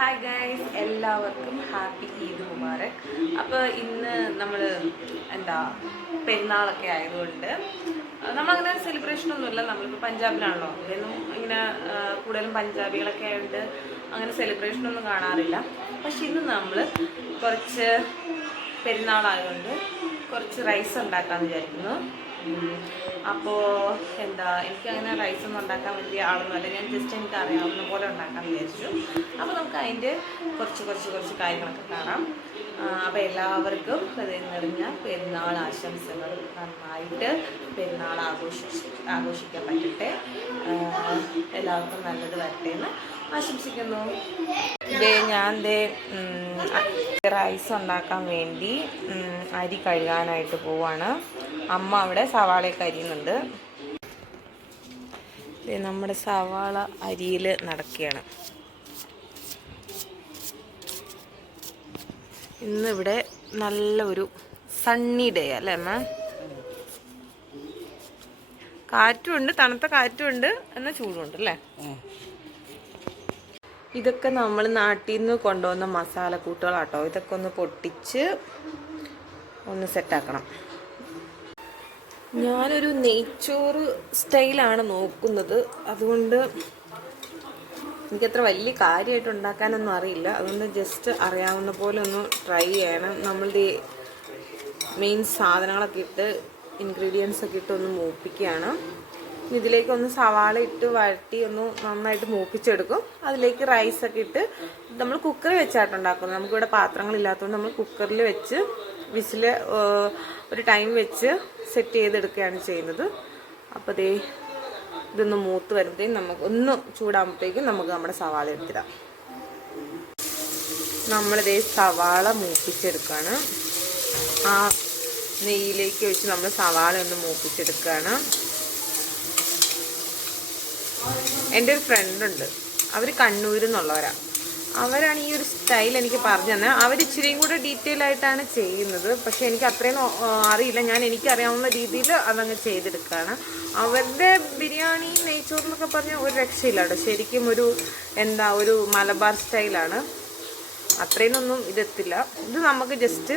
Hi guys, എല്ലാവർക്കും happy Eid Mubarak. അപ്പോൾ ഇന്ന് നമ്മൾ പെരുന്നാളൊക്കെ ആയതുകൊണ്ട് നമ്മളങ്ങനെ സെലിബ്രേഷനൊന്നുമില്ല. നമ്മളിപ്പോൾ പഞ്ചാബിലാണല്ലോ, ഇതൊന്നും ഇങ്ങനെ കൂടുതലും പഞ്ചാബികളൊക്കെ ആയതുകൊണ്ട് അങ്ങനെ സെലിബ്രേഷനൊന്നും കാണാറില്ല. പക്ഷെ ഇന്ന് നമ്മൾ കുറച്ച് പെരുന്നാളായതുകൊണ്ട് കുറച്ച് റൈസ് ഉണ്ടാക്കാമെന്ന് വിചാരിക്കുന്നു. അപ്പോൾ എനിക്കങ്ങനെ റൈസൊന്നും ഉണ്ടാക്കാൻ വലിയ ആളൊന്നുമല്ല. ഞാൻ ജസ്റ്റ് എനിക്ക് അറിയാവുന്ന പോലെ ഉണ്ടാക്കാമെന്ന് വിചാരിച്ചു. അപ്പോൾ നമുക്ക് അതിൻ്റെ കുറച്ച് കാര്യങ്ങളൊക്കെ കാണാം. അപ്പോൾ എല്ലാവർക്കും ഹൃദയം നിറഞ്ഞ പെരുന്നാൾ ആശംസകൾ. നന്നായിട്ട് പെരുന്നാൾ ആഘോഷിക്കാൻ പറ്റട്ടെ. എല്ലാവർക്കും നല്ലത് വരട്ടെ എന്ന് ആശംസിക്കുന്നു. ഞാൻ റൈസ് ഉണ്ടാക്കാൻ വേണ്ടി അരി കഴുകാനായിട്ട് പോവാണ്. അമ്മ അവിടെ സവാളയൊക്കെ അരിയുന്നുണ്ട്. നമ്മുടെ സവാള അരിയിൽ നടക്കുകയാണ്. ഇന്നിവിടെ നല്ലൊരു സണ്ണി ഡേ അല്ലേ അമ്മ? കാറ്റുമുണ്ട്, തണുത്ത കാറ്റുമുണ്ട്, എന്നാൽ ചൂടുണ്ട് അല്ലേ? ഇതൊക്കെ നമ്മൾ നാട്ടിൽ നിന്ന് കൊണ്ടുവന്ന മസാലക്കൂട്ടുകളാട്ടോ. ഇതൊക്കെ ഒന്ന് പൊട്ടിച്ച് ഒന്ന് സെറ്റാക്കണം. ഞാനൊരു നെയ്ച്ചോറ് സ്റ്റൈലാണ് നോക്കുന്നത്. അതുകൊണ്ട് എനിക്കത്ര വലിയ കാര്യമായിട്ട് ഉണ്ടാക്കാനൊന്നും അറിയില്ല. അതുകൊണ്ട് ജസ്റ്റ് അറിയാവുന്ന പോലെ ഒന്ന് ട്രൈ ചെയ്യണം. നമ്മളുടെ മെയിൻ സാധനങ്ങളൊക്കെ ഇട്ട് ഇൻഗ്രീഡിയൻസ് ഒക്കെ ഇട്ട് ഒന്ന് മൂപ്പിക്കുകയാണ്. ഇതിലേക്ക് ഒന്ന് സവാള ഇട്ട് വഴറ്റി ഒന്ന് നന്നായിട്ട് മൂപ്പിച്ചെടുക്കും. അതിലേക്ക് റൈസൊക്കെ ഇട്ട് നമ്മൾ കുക്കറിൽ വെച്ചായിട്ടുണ്ടാക്കുന്നത്. നമുക്കിവിടെ പാത്രങ്ങളില്ലാത്തതുകൊണ്ട് നമ്മൾ കുക്കറിൽ വെച്ച് വിസിൽ ഒരു ടൈം വെച്ച് സെറ്റ് ചെയ്തെടുക്കുകയാണ് ചെയ്യുന്നത്. അപ്പോൾ ഇതൊന്ന് മൂത്ത് വരുമ്പോഴത്തേക്കും നമുക്ക് ഒന്ന് ചൂടാകുമ്പോഴത്തേക്കും നമുക്ക് നമ്മുടെ സവാള എടുത്തിടാം. നമ്മളിതേ സവാള മൂപ്പിച്ചെടുക്കുകയാണ്. ആ നെയ്യിലേക്ക് ഒഴിച്ച് നമ്മൾ സവാള ഒന്ന് മൂപ്പിച്ചെടുക്കുകയാണ്. എൻ്റെ ഒരു ഫ്രണ്ടുണ്ട്, അവർ കണ്ണൂരിൽ നിന്നുള്ളവരാണ്. അവരാണ് ഈ ഒരു സ്റ്റൈൽ എനിക്ക് പറഞ്ഞു തന്നെ. അവർ ഇച്ചിരിയും കൂടെ ഡീറ്റെയിൽ ആയിട്ടാണ് ചെയ്യുന്നത്. പക്ഷെ എനിക്ക് അത്രയും അറിയില്ല. എനിക്കറിയാവുന്ന രീതിയിൽ അതങ്ങ് ചെയ്തെടുക്കുകയാണ്. അവരുടെ ബിരിയാണി നെയ്ച്ചോറിനൊക്കെ പറഞ്ഞാൽ ഒരു രക്ഷയില്ല കേട്ടോ. ശരിക്കും ഒരു മലബാർ സ്റ്റൈലാണ്. അത്രയൊന്നും ഇതെത്തില്ല. ഇത് നമുക്ക് ജസ്റ്റ്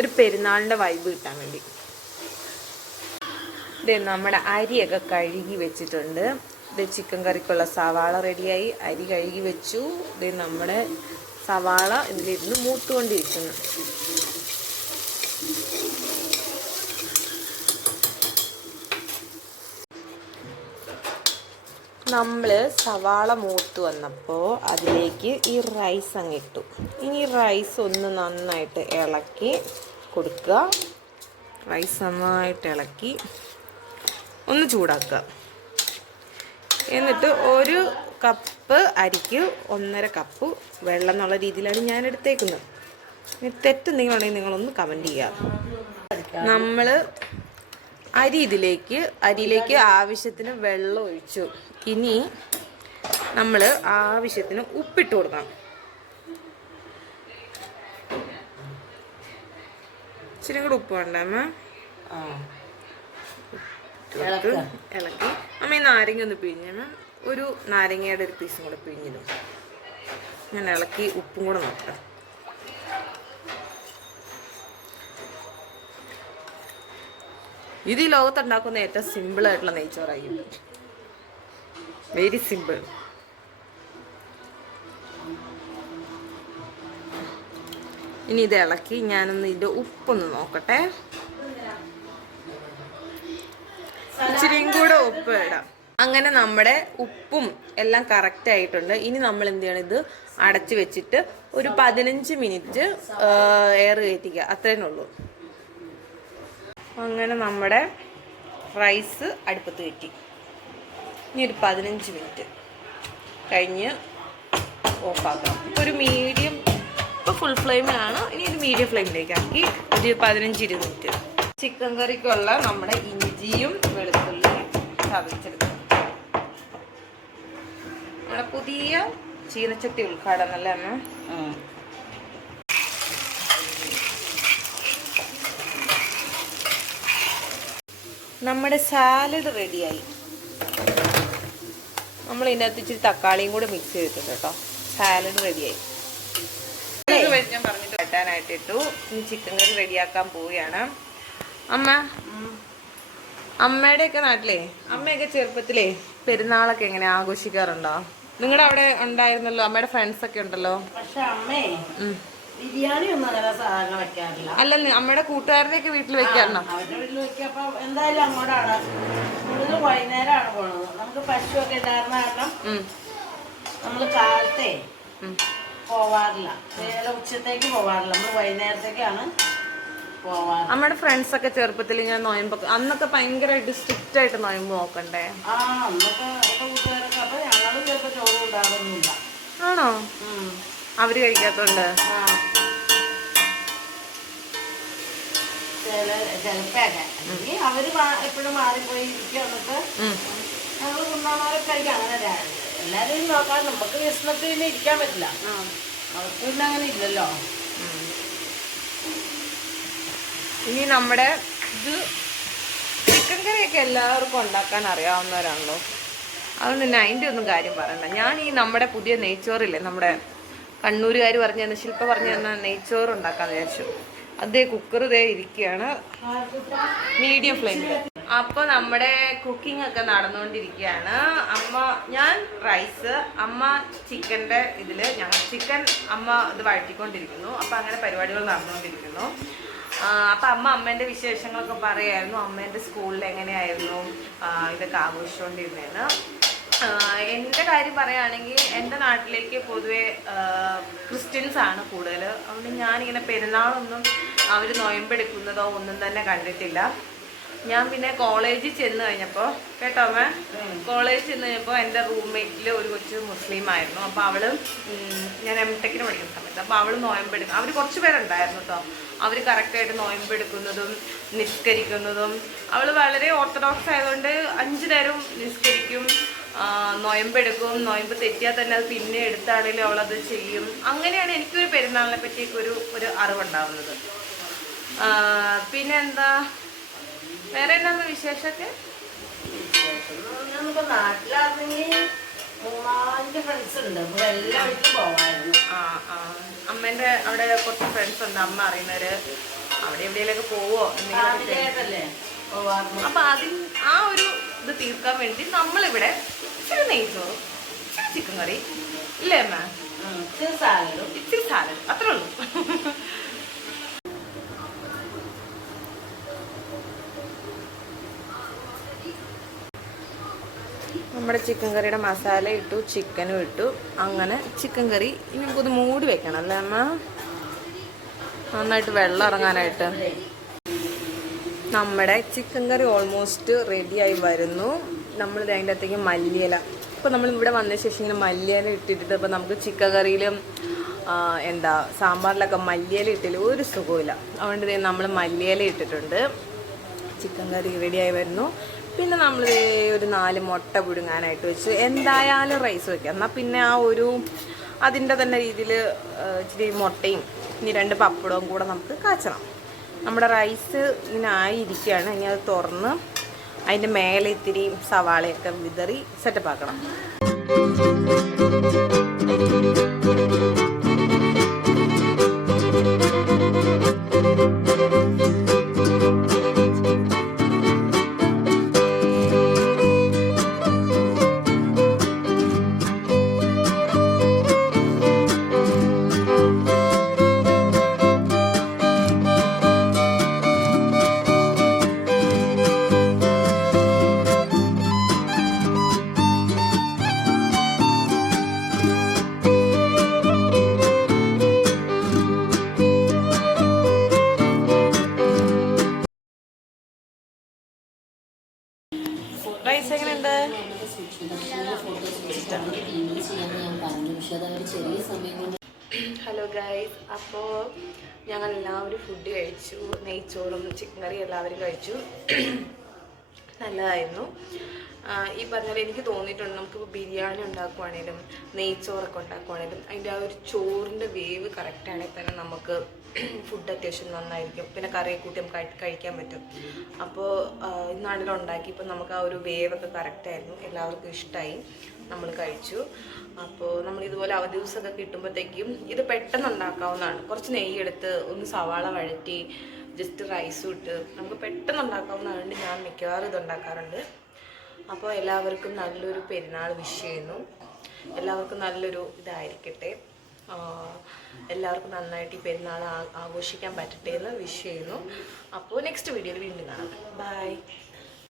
ഒരു പെരുന്നാളിൻ്റെ വൈബ് കിട്ടാൻ വേണ്ടി. നമ്മുടെ അരിയൊക്കെ കഴുകി വെച്ചിട്ടുണ്ട്. ചിക്കൻ കറിക്കുള്ള സവാള റെഡിയായി. അരി കഴുകി വെച്ചു. നമ്മുടെ സവാള ഇതിലിരുന്ന് മൂത്തുകൊണ്ടിരിക്കുന്നു. നമ്മൾ സവാള മൂത്ത് വന്നപ്പോൾ അതിലേക്ക് ഈ റൈസ് അങ്ങിട്ടു. ഇനി റൈസ് ഒന്ന് നന്നായിട്ട് ഇളക്കി കൊടുക്കുക. റൈസ് നന്നായിട്ട് ഇളക്കി ഒന്ന് ചൂടാക്കുക. എന്നിട്ട് ഒരു കപ്പ് അരിക്ക് 1.5 കപ്പ് വെള്ളം എന്നുള്ള രീതിയിലാണ് ഞാൻ എടുത്തേക്കുന്നത്. തെറ്റെന്തെങ്കിലും ഉണ്ടെങ്കിൽ നിങ്ങളൊന്ന് കമൻറ്റ് ചെയ്യുക. നമ്മൾ അരിയിലേക്ക് ആവശ്യത്തിന് വെള്ളം ഒഴിച്ചു. ഇനി നമ്മൾ ആവശ്യത്തിന് ഉപ്പിട്ട് കൊടുക്കണം. ഇച്ചിരി കൂടെ ഉപ്പ് വേണ്ടമ്മ. ഇളക്കി അമ്മ ഈ നാരങ്ങ ഒന്ന് പിഴിഞ്ഞ ഒരു നാരങ്ങയുടെ ഒരു പീസും കൂടെ പിഴിഞ്ഞിടും. ഞാൻ ഇളക്കി ഉപ്പും കൂടെ നോക്കാം. ഇത് ഈ ലോകത്തുണ്ടാക്കുന്ന ഏറ്റവും സിമ്പിളായിട്ടുള്ള നെയ്ച്ചോറായിരിക്കും. Very simple. ഇനി ഇത് ഇളക്കി ഞാനൊന്ന് ഇതിൻ്റെ ഉപ്പൊന്ന് നോക്കട്ടെ. ഇച്ചിരിയും കൂടെ ഉപ്പ് ഇടാം. അങ്ങനെ നമ്മുടെ ഉപ്പും എല്ലാം കറക്റ്റ് ആയിട്ടുണ്ട്. ഇനി നമ്മൾ എന്ത് ചെയ്യണം, ഇത് അടച്ചു വെച്ചിട്ട് ഒരു 15 മിനിറ്റ് എയർ കയറ്റിക്കുക. അത്രയേ ഉള്ളൂ. അങ്ങനെ നമ്മുടെ റൈസ് അടുപ്പത്ത് കയറ്റി. ഇനി ഒരു 15 മിനിറ്റ് കഴിഞ്ഞ് ഓഫാക്കാം. ഒരു മീഡിയം, ഇപ്പോൾ ഫുൾ ഫ്ലെയിമിലാണ്. ഇനി ഒരു മീഡിയം ഫ്ലെയിമിലേക്ക് ആക്കി ഒരു 15-20 മിനിറ്റ്. ചിക്കൻ കറിക്കുള്ള നമ്മുടെ ഇഞ്ചിയും വെളുത്തുള്ളിയും ചതച്ചെടുക്കണം. നമ്മുടെ പുതിയ ചീനച്ചട്ടി ഉദ്ഘാടനം അല്ലേ അമ്മ? നമ്മുടെ സാലഡ് റെഡിയായി. നമ്മൾ ഇതിനകത്ത് ഇച്ചിരി തക്കാളിയും കൂടെ മിക്സ് ചെയ്തിട്ടുണ്ട് കേട്ടോ. സാലഡ് റെഡിയായി. ഞാൻ പറഞ്ഞിട്ട് വെട്ടാനായിട്ട് ഇട്ടു. ഇനി ചിക്കൻ കറി റെഡിയാക്കാൻ പോവുകയാണ്. അമ്മയുടെയൊക്കെ നാട്ടിലേ, അമ്മയൊക്കെ ചെറുപ്പത്തിലേ പെരുന്നാളൊക്കെ എങ്ങനെ ആഘോഷിക്കാറുണ്ടോ? നിങ്ങളുടെ അവിടെ ഉണ്ടായിരുന്നല്ലോ, അമ്മയുടെ ഫ്രണ്ട്സ് ഒക്കെ ഉണ്ടല്ലോ. പക്ഷെ അമ്മേ ബിരിയാണി ഒന്നും അങ്ങനെ സാധാരണ വെക്കാറില്ല. അല്ല, അമ്മയുടെ കൂട്ടുകാരുടെയൊക്കെ വീട്ടിൽ വെക്കാറുണ്ടോ? അവരുടെ വീട്ടിൽ വെക്കപ്പോ എന്തായാലും അങ്ങോട്ടാണ് കൂടുതൽ വൈകുന്നേരമാണ് പോണത്. നമുക്ക് പശുവൊക്കെ ഉണ്ടായിരുന്ന കാരണം നമ്മള് കാലത്തെ പോവാറില്ല, നേരെ ഉച്ചത്തേക്ക് പോവാറില്ല, നമ്മള് വൈകുന്നേരത്തേക്കാണ് പോവാറ്. അമ്മയുടെ ഫ്രണ്ട്സ് ഒക്കെ ചെറുപ്പത്തിൽ ഞാൻ നോയമ്പൊക്കെ അന്നൊക്കെ ഭയങ്കരമായിട്ട് സ്ട്രിക്റ്റ് ആയിട്ട് നോയമ്പ് നോക്കണ്ടേ? അന്നൊക്കെ കൂട്ടുകാരൊക്കെ അപ്പൊ ഞങ്ങളും ചിലപ്പോ ചോറ് ഉണ്ടാകുന്നില്ല. ആണോ? അവര് കഴിക്കാത്തോണ്ട് ചിലപ്പോഴൊക്കെ അല്ലെങ്കിൽ അവര് എപ്പോഴും മാറിപ്പോയി ഇരിക്കുക. എന്നിട്ട് ഞങ്ങൾ കുന്നാമാരൊക്കെ കഴിക്കാം. അങ്ങനെ എല്ലാവരെയും നോക്കാൻ നമുക്ക് വിഷമത്തിൽ പിന്നെ ഇരിക്കാൻ പറ്റില്ല. അവർക്ക് പിന്നെ അങ്ങനെ ഇല്ലല്ലോ. ഇനി നമ്മുടെ ഇത് ചിക്കൻ കറിയൊക്കെ എല്ലാവർക്കും ഉണ്ടാക്കാൻ അറിയാവുന്നവരാണല്ലോ, അതുകൊണ്ട് തന്നെ അതിൻ്റെ ഒന്നും കാര്യം പറയണ്ട. ഞാൻ ഈ നമ്മുടെ പുതിയ നെയ്ച്ചോറില്ലേ, നമ്മുടെ കണ്ണൂരുകാർ പറഞ്ഞു തന്നെ, ശില്പ പറഞ്ഞു തന്നെ നെയ്ച്ചോറ് ഉണ്ടാക്കാന്ന് വിചാരിച്ചു. അതേ കുക്കർ ഇതേ ഇരിക്കുകയാണ് മീഡിയം ഫ്ലെയിമിൽ. അപ്പോൾ നമ്മുടെ കുക്കിംഗ് ഒക്കെ നടന്നുകൊണ്ടിരിക്കുകയാണ്. ഞാൻ റൈസ്, അമ്മ ചിക്കൻ്റെ ഇതില്, ഞങ്ങൾ ചിക്കൻ അമ്മ ഇത് വഴറ്റിക്കൊണ്ടിരിക്കുന്നു. അപ്പോൾ അങ്ങനെ പരിപാടികൾ നടന്നുകൊണ്ടിരിക്കുന്നു. അപ്പം അമ്മേൻ്റെ വിശേഷങ്ങളൊക്കെ പറയായിരുന്നു. അമ്മേൻ്റെ സ്കൂളിൽ എങ്ങനെയായിരുന്നു ഇതൊക്കെ ആഘോഷിച്ചുകൊണ്ടിരുന്നതെന്ന്. എൻ്റെ കാര്യം പറയുകയാണെങ്കിൽ എൻ്റെ നാട്ടിലേക്ക് പൊതുവെ ക്രിസ്ത്യൻസ് ആണ് കൂടുതൽ. അതുകൊണ്ട് ഞാനിങ്ങനെ പെരുന്നാളൊന്നും അവർ നോയമ്പെടുക്കുന്നതോ ഒന്നും തന്നെ കണ്ടിട്ടില്ല. ഞാൻ പിന്നെ കോളേജിൽ ചെന്ന് കഴിഞ്ഞപ്പോൾ, കേട്ടോ അമ്മ, കോളേജിൽ ചെന്ന് കഴിഞ്ഞപ്പോൾ എൻ്റെ റൂംമേറ്റിൽ ഒരു കൊച്ചു മുസ്ലിം ആയിരുന്നു. അപ്പോൾ അവള് ഞാൻ എംടെക്കിന് പഠിക്കുന്ന സമയത്ത്, അപ്പോൾ അവൾ നോയമ്പെടുക്കും. അവർ കുറച്ച് പേരുണ്ടായിരുന്നു കേട്ടോ. അവർ കറക്റ്റായിട്ട് നോയമ്പെടുക്കുന്നതും നിസ്കരിക്കുന്നതും. അവൾ വളരെ ഓർത്തഡോക്സ് ആയതുകൊണ്ട് 5 നേരം നിസ്കരിക്കും, നോയമ്പെടുക്കും. നോയമ്പ് തെറ്റിയാൽ തന്നെ അത് പിന്നെ എടുത്താണെങ്കിലും അവളത് ചെയ്യും. അങ്ങനെയാണ് എനിക്കൊരു പെരുന്നാളിനെ പറ്റിയൊക്കെ ഒരു അറിവുണ്ടാവുന്നത്. പിന്നെ എന്താ വേറെ എന്നാ വിശേഷമൊക്കെ? നാട്ടിലാണെങ്കിൽ 3-5 ഫ്രണ്ട്സ് ഉണ്ട്. എല്ലാ വീട്ടിലും പോവായിരുന്നു. അമ്മേന്റെ അവിടെ കുറച്ച് ഫ്രണ്ട്സ് ഉണ്ട്, അമ്മ അറിയുന്നവര്. അവിടെ എവിടെയെങ്കിലൊക്കെ പോവോ അപ്പൊ ആ ഒരു ഇത് തീർക്കാൻ വേണ്ടി നമ്മളിവിടെ ഇച്ചിരി നെയ്ച്ചോറും ഇച്ചിരി ചിക്കൻ കറി ഇല്ലേ അമ്മ, ഇച്ചിരി സാലഡ്, അത്രേ ഉള്ളൂ. നമ്മുടെ ചിക്കൻ കറിയുടെ മസാല ഇട്ടു, ചിക്കനും ഇട്ടു. അങ്ങനെ ചിക്കൻ കറി ഇനി നമുക്കൊന്ന് മൂടി വെക്കണം അല്ലേ അമ്മ, നന്നായിട്ട് വെള്ളം ഇറങ്ങാനായിട്ട്. നമ്മുടെ ചിക്കൻ കറി ഓൾമോസ്റ്റ് റെഡിയായി വരുന്നു. നമ്മൾ അതിൻ്റെ അകത്തേക്ക് മല്ലിയില, ഇപ്പോൾ നമ്മൾ ഇവിടെ വന്ന ശേഷം ഇങ്ങനെ മല്ലിയില ഇട്ടിട്ട്, ഇപ്പോൾ നമുക്ക് ചിക്കൻ കറിയിലും സാമ്പാറിലൊക്കെ മല്ലിയില ഇട്ടില്ല ഒരു സുഖമില്ല. അതുകൊണ്ട് നമ്മൾ മല്ലിയില ഇട്ടിട്ടുണ്ട്. ചിക്കൻ കറി റെഡിയായി വരുന്നു. പിന്നെ നമ്മൾ ഒരു 4 മുട്ട പുഴുങ്ങാനായിട്ട് വെച്ച് എന്തായാലും റൈസ് വയ്ക്കാം. എന്നാൽ പിന്നെ അതിൻ്റെ തന്നെ രീതിയിൽ ഇച്ചിരി മുട്ടയും ഇനി 2 പപ്പടവും കൂടെ നമുക്ക് കാച്ചണം. നമ്മുടെ റൈസ് ഇങ്ങനെ ആയിരിക്കുകയാണ്. ഇനി അത് തുറന്ന് അതിൻ്റെ മേലെ ഇത്തിരി സവാളയൊക്കെ വിതറി സെറ്റപ്പ് ആക്കണം. റൈസ് എങ്ങനെയുണ്ട്? ഹലോ ഗൈസ്, അപ്പോൾ ഞങ്ങൾ എല്ലാവരും ഫുഡ് കഴിച്ചു. നെയ്ച്ചോറും ചിക്കൻ കറി എല്ലാവരും കഴിച്ചു. നല്ലതായിരുന്നു. ഈ പറഞ്ഞാൽ എനിക്ക് തോന്നിയിട്ടുണ്ട്, നമുക്കിപ്പോൾ ബിരിയാണി ഉണ്ടാക്കുവാണേലും നെയ്ച്ചോറൊക്കെ ഉണ്ടാക്കുവാണേലും അതിൻ്റെ ആ ഒരു ചോറിൻ്റെ വേവ് കറക്റ്റാണെങ്കിൽ തന്നെ നമുക്ക് ഫുഡ് അത്യാവശ്യം നന്നായിരിക്കും. പിന്നെ കറിയെ കൂട്ടി നമുക്ക് കഴിക്കാൻ പറ്റും. അപ്പോൾ ഇന്നാണെങ്കിലും ഉണ്ടാക്കിയപ്പോൾ നമുക്ക് ആ ഒരു വേവൊക്കെ കറക്റ്റായിരുന്നു. എല്ലാവർക്കും ഇഷ്ടമായി. നമ്മൾ കഴിച്ചു. അപ്പോൾ നമ്മൾ ഇതുപോലെ അവധി ദിവസമൊക്കെ കിട്ടുമ്പോഴത്തേക്കും ഇത് പെട്ടെന്ന് ഉണ്ടാക്കാവുന്നതാണ്. കുറച്ച് നെയ്യെടുത്ത് ഒന്ന് സവാള വഴറ്റി ജസ്റ്റ് റൈസും ഇട്ട് നമുക്ക് പെട്ടെന്ന് ഉണ്ടാക്കാവുന്നതുകൊണ്ട് ഞാൻ മിക്കവാറും ഇത് ഉണ്ടാക്കാറുണ്ട്. അപ്പോൾ എല്ലാവർക്കും നല്ലൊരു പെരുന്നാൾ വിഷ് ചെയ്യുന്നു. എല്ലാവർക്കും നല്ലൊരു ഇതായിരിക്കട്ടെ. എല്ലാവർക്കും നന്നായിട്ട് ഈ പെരുന്നാൾ ആഘോഷിക്കാൻ പറ്റട്ടെ എന്ന് വിഷ് ചെയ്യുന്നു. അപ്പോൾ നെക്സ്റ്റ് വീഡിയോയിൽ വീണ്ടും കാണാം. ബൈ.